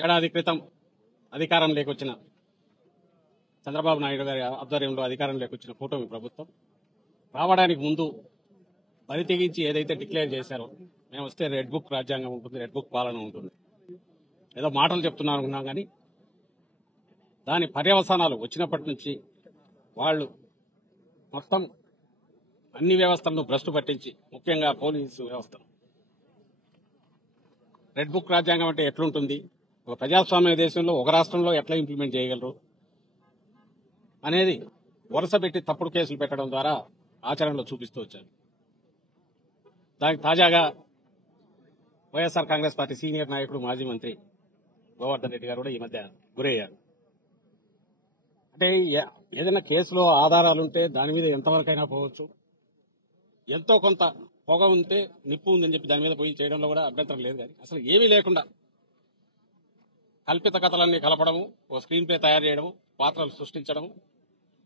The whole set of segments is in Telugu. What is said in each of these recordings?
ఏడాది క్రితం అధికారం లేకొచ్చిన చంద్రబాబు నాయుడు గారి ఆధ్వర్యంలో అధికారం లేకొచ్చిన కూటమి ప్రభుత్వం రావడానికి ముందు బరి తెగించి ఏదైతే డిక్లేర్ చేశారో మేము వస్తే రెడ్ బుక్ రాజ్యాంగం ఉంటుంది, రెడ్ బుక్ పాలన ఉంటుంది, ఏదో మాటలు చెప్తున్నారు అనుకున్నాం. కానీ దాని పర్యవసానాలు వచ్చినప్పటి నుంచి వాళ్ళు మొత్తం అన్ని వ్యవస్థలను భ్రష్టు పట్టించి, ముఖ్యంగా పోలీసు వ్యవస్థను, రెడ్ బుక్ రాజ్యాంగం అంటే ఎట్లుంటుంది, ఒక ప్రజాస్వామ్య దేశంలో ఒక రాష్ట్రంలో ఎట్లా ఇంప్లిమెంట్ చేయగలరు అనేది వరుస పెట్టి తప్పుడు కేసులు పెట్టడం ద్వారా ఆచరణలో చూపిస్తూ వచ్చారు. దానికి తాజాగా వైఎస్ఆర్ కాంగ్రెస్ పార్టీ సీనియర్ నాయకుడు మాజీ మంత్రి గోవర్ధన్ రెడ్డి గారు కూడా ఈ మధ్య గురయ్యారు. అంటే ఏదైనా కేసులో ఆధారాలుంటే దాని మీద ఎంతవరకైనా పోవచ్చు, ఎంతో కొంత పొగ ఉంటే నిప్పు ఉందని చెప్పి దాని మీద పోయి చేయడంలో కూడా అభ్యంతరం లేదు. కానీ అసలు ఏమీ లేకుండా కల్పిత కథలన్నీ కలపడము, ఓ స్క్రీన్ ప్లే తయారు చేయడము, పాత్రలు సృష్టించడము,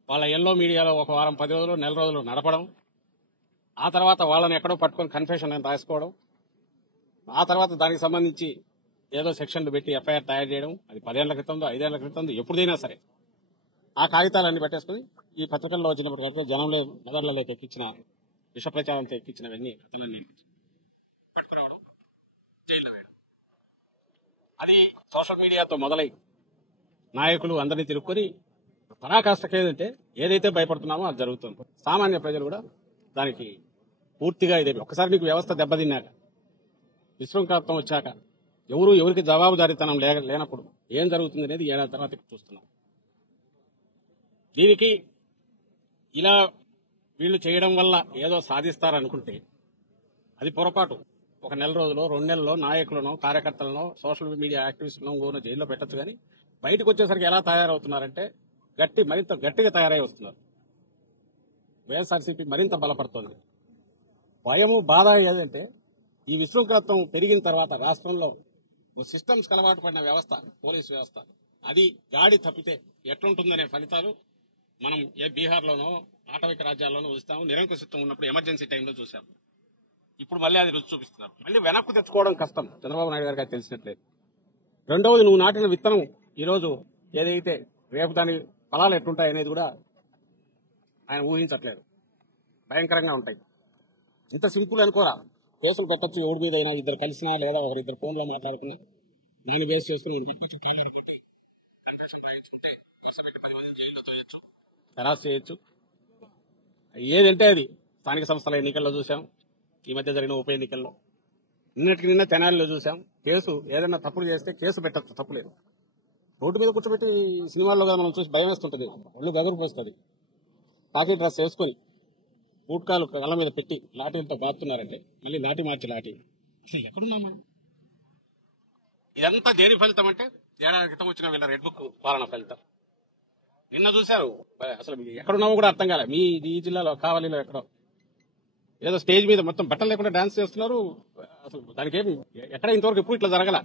వాళ్ళ ఎల్లో మీడియాలో ఒక వారం 10 రోజులు నెల రోజులు నడపడం, ఆ తర్వాత వాళ్ళని ఎక్కడో పట్టుకొని కన్ఫెషన్ అని రాసుకోవడం, ఆ తర్వాత దానికి సంబంధించి ఏదో సెక్షన్లు పెట్టి ఎఫ్ఐఆర్ తయారు చేయడం, అది 10 ఏళ్ల క్రితందో 5 ఏళ్ల క్రితందో ఎప్పుడైనా సరే ఆ కాగితాలన్నీ పెట్టేసుకుని ఈ పత్రికల్లో వచ్చినప్పటికైతే జనంలో మెదళ్లలోకి ఎక్కించిన విష ప్రచారంతో ఎక్కించినవన్నీ కథలన్నీ పట్టుకురావడం, జైల్లో వేయడం. అది సోషల్ మీడియాతో మొదలై నాయకులు అందరినీ తిరుక్కొని పరాకాష్ఠకి ఏదైతే భయపడుతున్నామో అది జరుగుతుంది. సామాన్య ప్రజలు కూడా దానికి పూర్తిగా ఇదే. ఒక్కసారి నీకు వ్యవస్థ దెబ్బతిన్నాక, విశృంఖలత్వం వచ్చాక, ఎవరికి జవాబుదారీతనం లేనప్పుడు ఏం జరుగుతుంది అనేది ఏడాది తర్వాత చూస్తున్నాం. దీనికి ఇలా వీళ్ళు చేయడం వల్ల ఏదో సాధిస్తారనుకుంటే అది పొరపాటు. ఒక నెల రోజులో 2 నెలల్లో నాయకులను, కార్యకర్తలను, సోషల్ మీడియా యాక్టివిస్టులను జైల్లో పెట్టచ్చు. కానీ బయటకు వచ్చేసరికి ఎలా తయారవుతున్నారంటే మరింత గట్టిగా తయారై వస్తున్నారు. వైఎస్ఆర్సీపీ మరింత బలపడుతోంది. భయము, బాధ ఏదంటే ఈ విశృంఖలత్వం పెరిగిన తర్వాత రాష్ట్రంలో సిస్టమ్స్ అలవాటు పడిన వ్యవస్థ, పోలీసు వ్యవస్థ, అది గాడి తప్పితే ఎట్లుంటుందనే ఫలితాలు మనం బీహార్లోనో ఆటవిక రాజ్యాల్లోనూ చూస్తాము. నిరంకుశత్వం ఉన్నప్పుడు ఎమర్జెన్సీ టైంలో చూసాం. ఇప్పుడు మళ్ళీ అది రుచి చూపిస్తున్నారు. మళ్ళీ వెనక్కు తెచ్చుకోవడం కష్టం. చంద్రబాబు నాయుడు గారికి అది తెలిసినట్లేదు. రెండవది, నువ్వు నాటిన విత్తనం ఈరోజు ఏదైతే రేపు దాని ఫలాలు ఎట్లుంటాయి అనేది కూడా ఆయన ఊహించట్లేదు. భయంకరంగా ఉంటాయి. ఇంత సింపుల్ అనుకోరా. కేసులు పెట్టచ్చు ఎవరి మీద అయినా, ఇద్దరు కలిసినా లేదా ఒకరిద్దరు ఫోన్లో మాట్లాడుకున్నా దాన్ని బేస్ చేసుకుని హెరాస్ చేయొచ్చు. ఏదంటే అది స్థానిక సంస్థల ఎన్నికల్లో చూసాం, ఈ మధ్య జరిగిన ఉప ఎన్నికల్లో, నిన్న తెనాలిలో చూసాం. కేసు ఏదైనా తప్పులు చేస్తే కేసు పెట్టచ్చు, తప్పులేదు. రోడ్డు మీద కూర్చోబెట్టి సినిమాల్లో కదా మనం చూసి భయం వేస్తుంటది, ఒళ్ళు గగురు పోస్తుంది. కాకి డ్రెస్ వేసుకొని బూట్కాలు కళ్ళ మీద పెట్టి లాఠీలతో బాతున్నారంటే మళ్ళీ లాఠీ మార్చి లాఠీ. అసలు ఎక్కడున్నాం మనం? ఇదంతా దేని ఫలితం అంటే ఏడాది క్రితం వచ్చిన వీళ్ళ రెడ్ బుక్ పాలన ఫలితం. నిన్న చూశారు. అసలు ఎక్కడున్నామో కూడా అర్థం కాలే. ఈ జిల్లాలో కావలిలో ఎక్కడో ఏదో స్టేజ్ మీద మొత్తం బట్టలు లేకుండా డాన్స్ చేస్తున్నారు. అసలు దానికి ఎక్కడ ఇంతవరకు ఎప్పుడు ఇట్లా జరగల.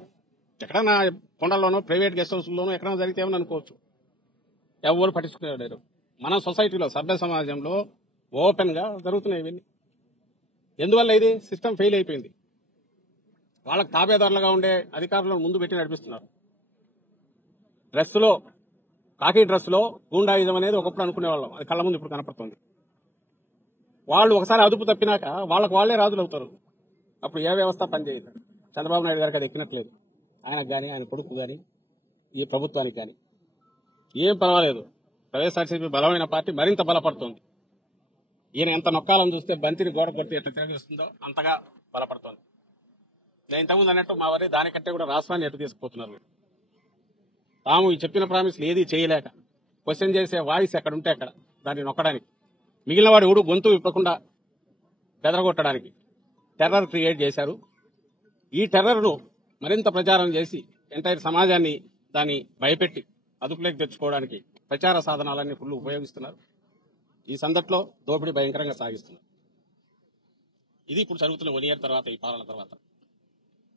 ఎక్కడైనా కొండల్లోనో ప్రైవేట్ గెస్ట్ హౌస్లోనో ఎక్కడైనా జరిగితే ఏమని అనుకోవచ్చు. ఎవరు పట్టించుకునేవారు. మన సొసైటీలో, సభ్య సమాజంలో ఓపెన్ గా జరుగుతున్నాయి ఇవన్నీ. ఎందువల్ల ఇది సిస్టమ్ ఫెయిల్ అయిపోయింది. వాళ్ళకి తాబేదారులుగా ఉండే అధికారులను ముందు పెట్టి నడిపిస్తున్నారు. కాకి డ్రెస్ లో గూండాయిజం అనేది ఒకప్పుడు అనుకునేవాళ్ళం, అది కళ్ళ ముందు ఇప్పుడు కనపడుతుంది. వాళ్ళు ఒకసారి అదుపు తప్పినాక వాళ్ళే రాజులు అవుతారు. అప్పుడు ఏ వ్యవస్థ పనిచేయదు. చంద్రబాబు నాయుడు గారికి అది ఎక్కినట్లేదు. ఆయనకు కానీ, ఆయన కొడుకు కానీ, ఈ ప్రభుత్వానికి కానీ ఏం పర్వాలేదు. వైఎస్ఆర్సీపీ బలమైన పార్టీ మరింత బలపడుతోంది. ఈయన ఎంత నొక్కాలని చూస్తే బంతిని గోడ కొడితే ఎట్లా తిరగేస్తుందో అంతగా బలపడుతోంది. నేను ఇంతకుముందు అన్నట్టు మా వారి దానికంటే కూడా రాష్ట్రాన్ని ఎటు తీసుకుపోతున్నారు. తాము ఈ చెప్పిన ప్రామిస్లు ఏది చేయలేక క్వశ్చన్ చేసే వాయిస్ ఎక్కడుంటే అక్కడ దాన్ని నొక్కడానికి, మిగిలిన వాడు ఎవడు గొంతు విప్పకుండా బెదరగొట్టడానికి టెర్రర్ క్రియేట్ చేశారు. ఈ టెర్రర్ను మరింత ప్రచారం చేసి ఎంటైర్ సమాజాన్ని దాన్ని భయపెట్టి అదుపులోకి తెచ్చుకోవడానికి ప్రచార సాధనాలన్నీ ఫుల్ ఉపయోగిస్తున్నారు. ఈ సందట్లో దోపిడీ భయంకరంగా సాగిస్తున్నారు. ఇది ఇప్పుడు జరుగుతున్న 1 year తర్వాత, ఈ పాలన తర్వాత.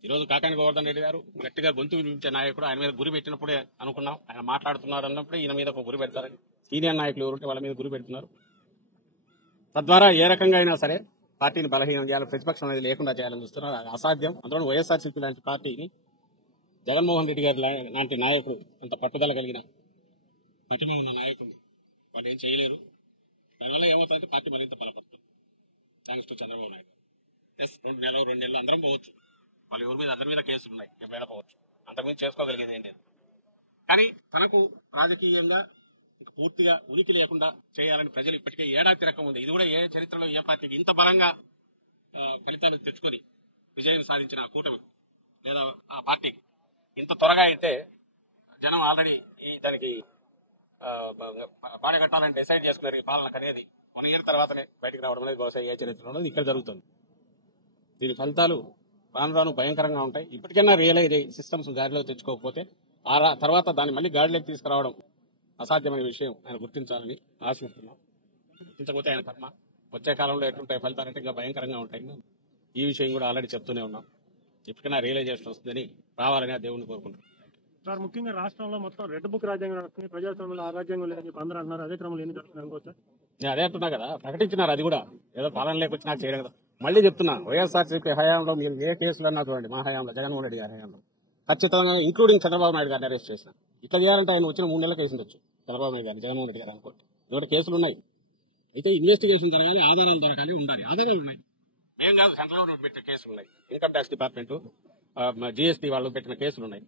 ఈరోజు కాకాని గోవర్ధన్ రెడ్డి గారు గట్టిగా గొంతు వినిపించే నాయకుడు. ఆయన మీద గురి పెట్టినప్పుడే అనుకున్నాం, ఆయన మాట్లాడుతున్నారు అన్నప్పుడే ఈయన మీద ఒక గురి పెడతారని. సీనియర్ నాయకులు ఎవరుంటే వాళ్ళ మీద గురి పెడుతున్నారు. తద్వారా ఏ రకంగా అయినా సరే పార్టీని బలహీనం చేయాలి, ప్రతిపక్షం అనేది లేకుండా చేయాలని చూస్తున్నారు. అది అసాధ్యం. అందులో వైఎస్ఆర్సీపీ లాంటి పార్టీని జగన్మోహన్ రెడ్డి గారి లాంటి నాయకుడు, అంత పట్టుదల కలిగిన మహిమ ఉన్న నాయకుడు వాళ్ళు ఏం చేయలేరు. దానివల్ల ఏమవుతుందంటే పార్టీ మరింత బలపడుతుంది. Thanks to Chandrababu Naidu. Yes, 2 నెలలు అందరం పోవచ్చు, వాళ్ళు ఎవరి మీద అందరి మీద కేసులు ఉన్నాయి, ఎప్పుడైనా పోవచ్చు, అంతకుమించి చేసుకోగలిగేది ఏంటి. కానీ తనకు రాజకీయంగా పూర్తిగా ఉనికి లేకుండా చేయాలని ప్రజలు ఇప్పటికే ఏడాది రకం ఉంది. ఇది కూడా ఏ చరిత్రలో ఏ పార్టీకి ఇంత బలంగా ఫలితాలు తెచ్చుకొని విజయం సాధించిన ఆ కూటమి లేదా ఆ పార్టీకి ఇంత త్వరగా అయితే జనం ఆల్రెడీ దానికి బాగా కట్టాలని డిసైడ్ చేసుకున్నారు. ఈ పాలనకు అనేది 1 year తర్వాతనే బయటకు రావడం అనేది బహుశా ఏ చరిత్రలో ఇక్కడ జరుగుతుంది. దీని ఫలితాలు రాను రాను భయంకరంగా ఉంటాయి. ఇప్పటికైనా రియలైజ్ అయ్యి సిస్టమ్స్ గాడిలో తెచ్చుకోకపోతే తర్వాత దాన్ని మళ్ళీ గాడిలోకి తీసుకురావడం అసాధ్యమైన విషయం ఆయన గుర్తించాలని ఆశిస్తున్నాం. గుర్తించకపోతే ఆయన కర్మ. వచ్చే కాలంలో ఎట్లుంటాయి ఫలితాలు అంటే ఇంకా భయంకరంగా ఉంటాయి. ఈ విషయం కూడా ఆల్రెడీ చెప్తూనే ఉన్నాం. ఎప్పటికైనా రియలైజేషన్ వస్తుందని రావాలని ఆ దేవుని కోరుకుంటున్నాం. సార్, ముఖ్యంగా రాష్ట్రంలో మొత్తం రెడ్ బుక్ రాజ్యాంగం నడుస్తుంది, ప్రజాస్వామ్యంలో ఆ రాజ్యాంగం లేదని చెప్పి అందరూ అంటున్నారు. అదే క్రమంలో ఎన్ని జరుగుతుంది అనుకోవచ్చు? నేను అదే అంటున్నా కదా, ప్రకటించినారు. అది కూడా ఏదో పాలన లేకొచ్చినా చేయడం కదా. మళ్ళీ చెప్తున్నా, వైఎస్ఆర్సీపీ హయాంలో మీరు ఏ కేసులు అన్నా చూడండి, మా హయాంలో జగన్మోహన్ రెడ్డి గారి హయాంలో ఖచ్చితంగా ఇంక్లూడింగ్ చంద్రబాబు నాయుడు గారిని అరెస్ట్ చేసిన. ఇట్లా చేయాలంటే ఆయన వచ్చిన 3 నెలలకు వేసిండొచ్చు చంద్రబాబు నాయుడు గారిని, జగన్మోహన్ రెడ్డి గారు అనుకోండి. ఇదొక కేసులు ఉన్నాయి. అయితే ఇన్వెస్టిగేషన్ జరగాలి, ఆధారాలు దొరకాలి, ఉండాలి. ఆధారాలు ఉన్నాయి. మేము కాదు, సెంట్రల్ గవర్నమెంట్ పెట్టిన కేసులు ఉన్నాయి, ఇన్కమ్ ట్యాక్స్ డిపార్ట్మెంట్, జీఎస్టీ వాళ్ళు పెట్టిన కేసులు ఉన్నాయి.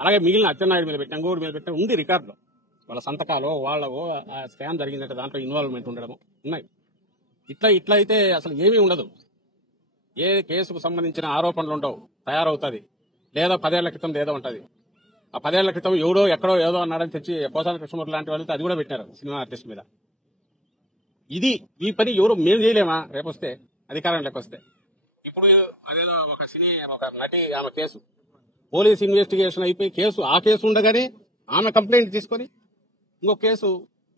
అలాగే మిగిలిన అచ్చెన్నాయుడు మీద పెట్టిన, గోడు మీద పెట్టిన ఉంది రికార్డులో. వాళ్ళ సంతకాలు, వాళ్ళవో ఆ స్కామ్ జరిగిందంటే దాంట్లో ఇన్వాల్వ్మెంట్ ఉండడం ఉన్నాయి. ఇట్లా అయితే అసలు ఏమీ ఉండదు. ఏ కేసుకు సంబంధించిన ఆరోపణలు ఉండవు, తయారవుతుంది. లేదా 10 ఏళ్ల క్రితం ఏదో ఉంటుంది. ఆ 10 ఏళ్ల క్రితం ఎవడో ఎక్కడో ఏదో అన్నాడని తెచ్చి పోసాని కృష్ణమూర్తి లాంటి వాళ్ళతో అది కూడా పెట్టారు సినిమా ఆర్టిస్ట్ మీద. ఈ పని ఎవరు మేము చేయలేమా? రేపొస్తే అధికారం లేకొస్తే. ఇప్పుడు అదేదో ఒక నటి ఆమె కేసు పోలీస్ ఇన్వెస్టిగేషన్ అయిపోయి ఆ కేసు ఉండగానే ఆమె కంప్లైంట్ తీసుకొని ఇంకో కేసు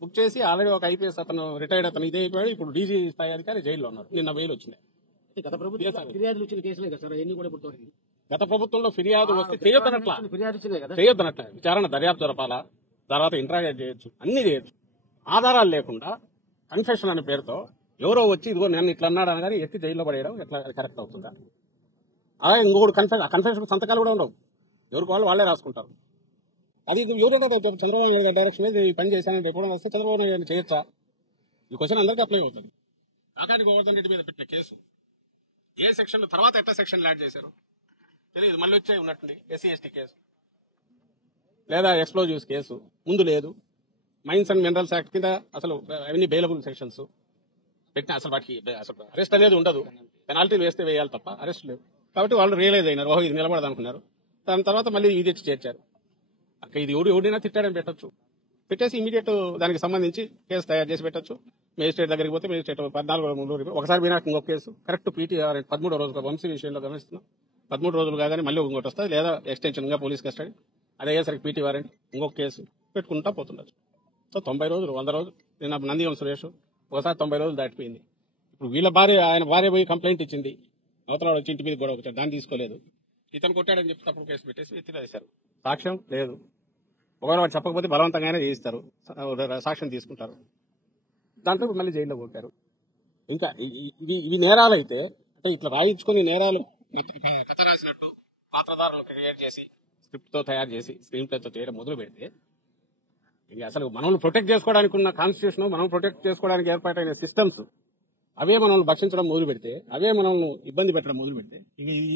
బుక్ చేసి ఆల్రెడీ ఒక ఐపీఎస్ అతను రిటైర్డ్ అతను ఇదే అయిపోయాడు. ఇప్పుడు డీజీ స్థాయి అధికారి జైల్లో ఉన్నారు. నిన్న బెయిల్ వచ్చింది. గత ప్రభుత్వం ఫిర్యాదులు వచ్చిన కేసులే కదా సార్, ఎన్ని కూడా ఇప్పుడు గత ప్రభుత్వంలో ఫిర్యాదు వస్తే చేయొద్దనట్లా, విచారణ దర్యాప్తు జరపాలా, తర్వాత ఇంట్రాగేట్ చేయొచ్చు, అన్ని చేయొచ్చు. ఆధారాలు లేకుండా కన్ఫెషన్ అనే పేరుతో ఎవరో వచ్చి ఇదిగో నేను ఇట్లా అన్నాడు అనగానే ఎత్తి జైల్లో పడేయడం ఎట్లా కరెక్ట్ అవుతుందా? అలాగే ఇంకొకటి కన్ఫెషన్ సంతకాలు కూడా ఉండవు, ఎవరికి వాళ్ళే రాసుకుంటారు. అది ఎవరైనా చంద్రబాబు నాయుడు గారి డైరెక్షన్ మీద ఈ పని చేశానంటే ఎప్పుడైనా వస్తే చంద్రబాబు నాయుడు గారిని చేయొచ్చా? ఈ క్వశ్చన్ అందరికీ అప్లై అవుతుంది. కాకాని గోవర్ధన్ రెడ్డి మీద పెట్టిన కేసు ఏ సెక్షన్ తర్వాత ఎట్లా సెక్షన్లు యాడ్ చేశారు తెలియదు. మళ్ళీ వచ్చే ఉన్నట్టుంది ఎస్సీ ఎస్టీ కేసు, లేదా ఎక్స్ప్లోజివ్స్ కేసు ముందు లేదు. మైన్స్ అండ్ మినరల్స్ యాక్ట్ కింద అసలు అవన్నీ బెయిలబుల్ సెక్షన్స్ పెట్టిన, అసలు వాటికి అసలు అరెస్ట్ అనేది ఉండదు. పెనాల్టీ వేస్తే వేయాలి తప్ప అరెస్ట్ లేవు. కాబట్టి వాళ్ళు రియలైజ్ అయినారు, ఓహో ఇది నిలబడదు అనుకున్నారు. దాని తర్వాత మళ్ళీ ఇది తెచ్చి చేర్చారు. అక్కడ ఇది ఎవడినా తిట్టాడని పెట్టచ్చు, పెట్టేసి ఇమీడియట్ దానికి సంబంధించి కేసు తయారు చేసి పెట్టచ్చు. మేజిస్ట్రేట్ దగ్గరికి పోతే మేజిస్ట్రేట్ 14 ఒకసారి పోయినాక ఇంకొక కేసు కరెక్ట్ పీటీఆర్ 13వ రోజు వంశీ విషయంలో గమనిస్తున్నాం. 13 రోజులు కాగానే మళ్ళీ ఇంకోటి వస్తుంది, లేదా ఎక్స్టెన్షన్ గా పోలీస్ కస్టడీ. అదే అయ్యేసరికి పీటీ వారెంట్ ఇంకొక కేసు పెట్టుకుంటా పోతుండొచ్చు. సో 90 రోజులు 100 రోజులు. నిన్న నందిగం సురేష్ ఒకసారి 90 రోజులు దాటిపోయింది. ఇప్పుడు వీళ్ళ ఆయన భార్య పోయి కంప్లైంట్ ఇచ్చింది, అవతల వచ్చి ఇంటి మీద గొడవ వచ్చాడు, దాన్ని తీసుకోలేదు. ఇతను కొట్టాడని చెప్పి తప్పుడు కేసు పెట్టేసి ఎత్తివేశారు. సాక్ష్యం లేదు. ఒకవేళ వాడు చెప్పకపోతే బలవంతంగానే చేయిస్తారు, సాక్ష్యం తీసుకుంటారు. దాంట్లో మళ్ళీ జైల్లో పోతారు. ఇంకా ఇవి నేరాలు అయితే అంటే ఇట్లా రాయించుకుని నేరాలు కథ రాసినట్టు పాత్రధారులు క్రియేట్ చేసి స్క్రిప్ట్ తో తయారు చేసి స్క్రీన్ ప్లేతో చేయడం మొదలు పెడితే ఇది అసలు మనల్ని ప్రొటెక్ట్ చేసుకోవడానికి ఉన్న కాన్స్టిట్యూషన్, మనం ప్రొటెక్ట్ చేసుకోవడానికి ఏర్పాటైన సిస్టమ్స్ అవే మనల్ని భక్షించడం మొదలు పెడితే, అవే మనల్ని ఇబ్బంది పెట్టడం మొదలు పెడితే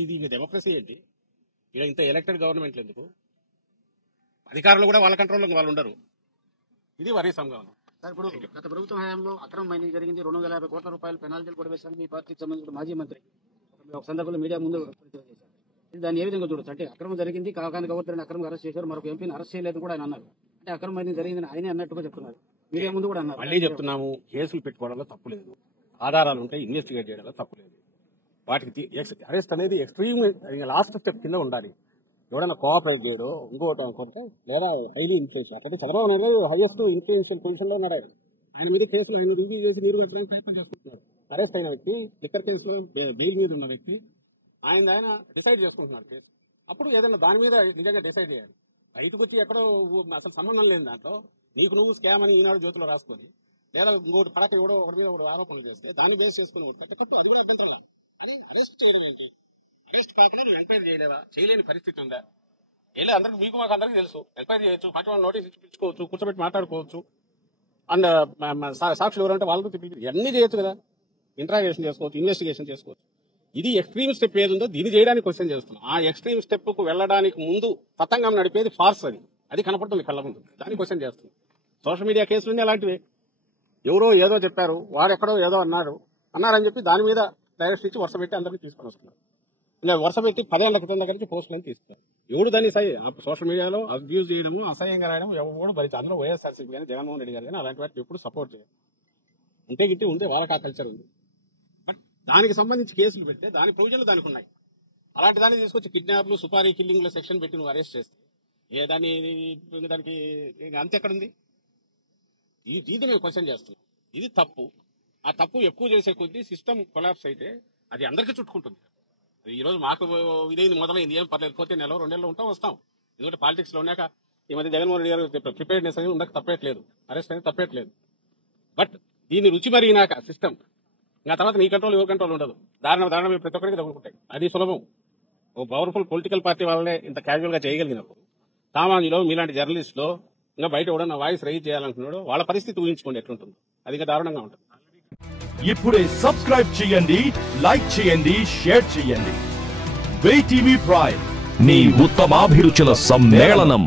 ఇది డెమోక్రసీ ఏంటి? ఇలా ఇంత ఎలక్టెడ్ గవర్నమెంట్లు ఎందుకు? అధికారులు కూడా వాళ్ళ కంట్రోల్లో వాళ్ళు ఉండరు. ఇది వరీసంగా ఉంది. సార్, ఇప్పుడు గత ప్రభుత్వం హయాంలో అక్రమ మైనింగ్ జరిగింది, 250 కోట్ల రూపాయలు పెనాల్టీలు కూడా వేశారు. మీ పార్టీకి సంబంధించిన మాజీ మంత్రి ఒక సందర్భంలో మీడియా ముందు చేశారు. దాన్ని ఏ విధంగా చూడొచ్చు? అంటే అక్రమం జరిగింది, కాకాని గవర్నర్ అక్రమంగా అరెస్ట్ చేశారు, మరొక ఎంపీని అరెస్ట్ చేయలేదు కూడా ఆయన అన్నారు. అంటే అక్రమ మైనింగ్ జరిగిందని ఆయనే అన్నట్టుగా చెప్తున్నారు, మీడియా ముందు కూడా అన్నారు. మళ్ళీ చెప్తున్నాము, కేసులు పెట్టుకోవడంలో తప్పు లేదు, ఆధారాలు ఉంటాయి, ఇన్వెస్టిగేట్ చేయడంలో తప్పు లేదు. వాటికి అరెస్ట్ అనేది ఎక్స్ట్రీమ్ లాస్ట్ స్టెప్ కింద ఉండాలి. ఎవడన్నా కోఆపరేట్ చేయడో ఇంకోటి అనుకుంటే, లేదా హైలీ ఇన్ఫ్లుయెన్షియల్, అక్కడ Chandrababu Naidu highest influential position లో ఉన్నాడు. ఆయన మీద కేసులు ఆయన రివ్యూ చేసి నీరు పెట్టడానికి ప్రయత్నం చేసుకుంటున్నారు. అరెస్ట్ అయిన వ్యక్తి, లిక్కర్ కేసులో బెయిల్ మీద ఉన్న వ్యక్తి, ఆయన డిసైడ్ చేసుకుంటున్నారు కేసు. అప్పుడు ఏదైనా దాని మీద నిజంగా డిసైడ్ చేయాలి. రైతుకు వచ్చి ఎక్కడో అసలు సంబంధం లేని దాంట్లో నీకు నువ్వు స్కామ్ అని ఈనాడు జ్యోతిలో రాసుకొని, లేదా ఇంకోటి పడక ఎవడో ఒకటి మీద ఒకటి ఆరోపణలు చేస్తే దాన్ని బేస్ చేసుకుని కట్టు, అది కూడా అభ్యంతరంలా. అని అరెస్ట్ చేయడం ఏంటి? అరెస్ట్ కాకుండా నువ్వు ఎంక్వైరీ చేయలేదా? చేయలేని పరిస్థితి ఉందా? వెళ్ళి అందరికి మీకు మాకు అందరికీ తెలుసు. ఎంక్వైరీ చేయొచ్చు, 41 నోటీస్ ఇచ్చుకోవచ్చు, కూర్చోబెట్టి మాట్లాడుకోవచ్చు. అండ్ సాక్షులు ఎవరంటే వాళ్ళకు తిప్పి అన్ని చేయొచ్చు కదా. ఇంట్రాగేషన్ చేసుకోవచ్చు, ఇన్వెస్టిగేషన్ చేసుకోవచ్చు. ఇది ఎక్స్ట్రీమ్ స్టెప్ ఏది ఉందో దీన్ని చేయడానికి క్వశ్చన్ చేస్తున్నాం. ఆ ఎక్స్ట్రీమ్ స్టెప్ కు వెళ్ళడానికి ముందు తతంగం నడిపేది ఫార్స్, అది కనపడుతుంది కళ్ళ ముందు, దాన్ని క్వశ్చన్ చేస్తున్నాం. సోషల్ మీడియా కేసులన్నీ అలాంటివి. ఎవరో ఏదో చెప్పారు, వాడెక్కడో ఏదో అన్నారని చెప్పి దాని మీద డైరెక్ట్ ఇచ్చి వరుస పెట్టి అందరినీ తీసుకొని వస్తున్నారు. ఇలా వరుస పెట్టి 10 ఏళ్ల క్రితం దగ్గర నుంచి పోస్టులని తీస్తారు. ఎవడు దాన్ని సోషల్ మీడియాలో అబ్యూజ్ చేయడము, అసహ్యంగా రాయడం ఎవరు భరించి. అందులో వైఎస్ఆర్సీపీ కానీ జగన్మోహన్ రెడ్డి గారు కానీ అలాంటి వాటిని ఎప్పుడు సపోర్ట్ చేయాలి. ఉంటే గిట్టి ఉంటే వాళ్ళకి ఆ కల్చర్ ఉంది. దానికి సంబంధించి కేసులు పెడితే దాని ప్రొవిజన్లు దానికి ఉన్నాయి. అలాంటి దాన్ని తీసుకొచ్చి కిడ్నాప్లు, సుపారీ కిల్లింగ్ల సెక్షన్ పెట్టి నువ్వు అరెస్ట్ చేస్తే దానికి అంత ఎక్కడుంది? ఇది మేము క్వశ్చన్ చేస్తున్నాం. ఇది తప్పు. ఆ తప్పు ఎక్కువ చేసే కొద్దీ సిస్టమ్ కొలాప్స్ అయితే అది అందరికీ చుట్టుకుంటుంది. ఈ రోజు మాకు ఇదేంది మొదలైంది, ఏం పర్లేదు, పోతే నెల 2 నెలలు ఉంటాం వస్తాం. ఎందుకంటే పాలిటిక్స్ లో ఉన్నాక ఈ మధ్య జగన్మోహన్ రెడ్డి గారు ప్రిపేర్నెస్ అనేది ఉండక తప్పేట్లేదు, అరెస్ట్ అనేది తప్పేట్లేదు. బట్ దీన్ని రుచి మరిగినాక సిస్టమ్ ఇంకా తర్వాత నీ కంట్రోల్ ఎవరి కంట్రోల్ ఉండదు. దారుణ ప్రతి ఒక్కరికి తగ్గుకుంటాయి. అది సులభం. ఓ పవర్ఫుల్ పొలిటికల్ పార్టీ వాళ్ళనే ఇంత క్యాజువల్ గా చేయగలిగినప్పుడు సామాన్యులో మీలాంటి జర్నలిస్టులో ఇంకా బయట ఎవడన్నా వాయిస్ రైజ్ చేయాలనుకున్నాడు వాళ్ళ పరిస్థితి ఊహించుకోండి ఎట్లుంటుంది. అది ఇంకా దారుణంగా ఉంటుంది. ఇప్పుడే సబ్స్క్రైబ్ చేయండి, లైక్ చేయండి, షేర్ చేయండి. WEITV ప్రైమ్, నీ ఉత్తమాభిరుచుల సమ్మేళనం.